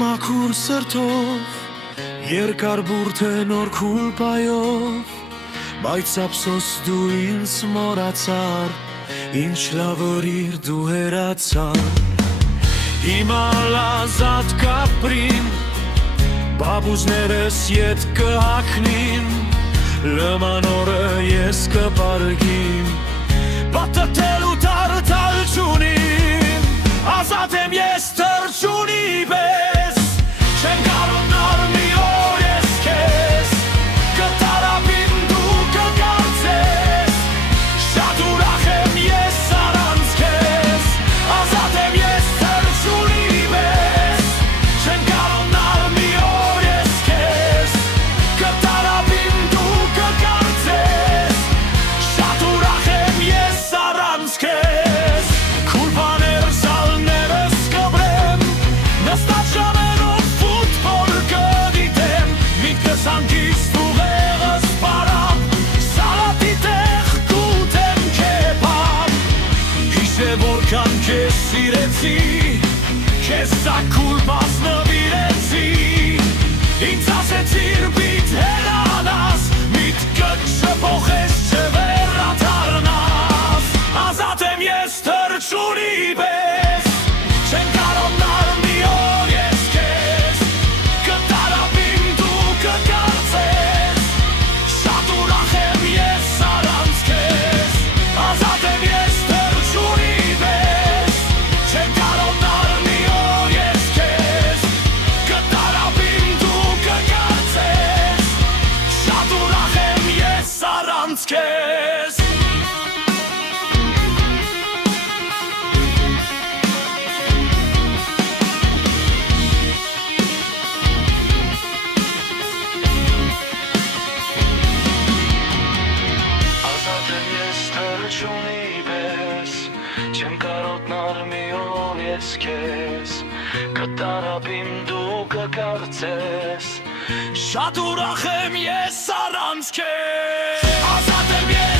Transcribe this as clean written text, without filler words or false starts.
մաքուր սրտով, երկար բուրդ է նոր քուլպայով, բայց ափսոս դու ինձ մոռացար, ինչ լավ որ իր դու հեռացար։ Հիմա ազատ կապրին, բաբուզներս ետ կհագնին, լման օրը ես կպարգին, պատտել ու դարձալ չունին, ազատ եմ ես թրջունի պես, չեմ կարողանալ մի օր ես քեզ, կտարապին դու կկարծես, շատ ուրախ եմ ես առանց քեզ, ազատ եմ ես թրջունի պես, չեմ կարողանալ մի օր ես քեզ, կտարապին դու կկարծես, շատ ուրախ եմ ես առանց քեզ, քուլպաներ սալներս կբրեմ, նստած ժամերով ֆուտբոլ կդիտեմ, միտքս հանգիստ ուղեղս պարապ, սալատի տեղ կուտեմ քեբաբ, հիշե որքան քեզ սիրեցի, քեզ սա քուլպաս նվիրեցի, ինձ ասեցիր պիտ հեռանաս, միտքը չփոխես չվերադառնաս, ազատ եմ ես թրջունի պես, չեմ կարողանալ մի օր ես քեզ, կտարապին դու կկարծես, շատ ուրախ եմ ես առանց քեզ, ազատ եմ ես թրջունի պես, չեմ կարողանալ մի օր ես քեզ, կտարապին դու կկարծես, շատ ուրախ եմ ես առանց քեզ։ Ազատ եմ ես թրջունի պես, չեմ կարողանալ մի օր ես քեզ, կտարապին դու կկարծես, շատ ուրախ եմ ես առանց քեզ, ազատ եմ ես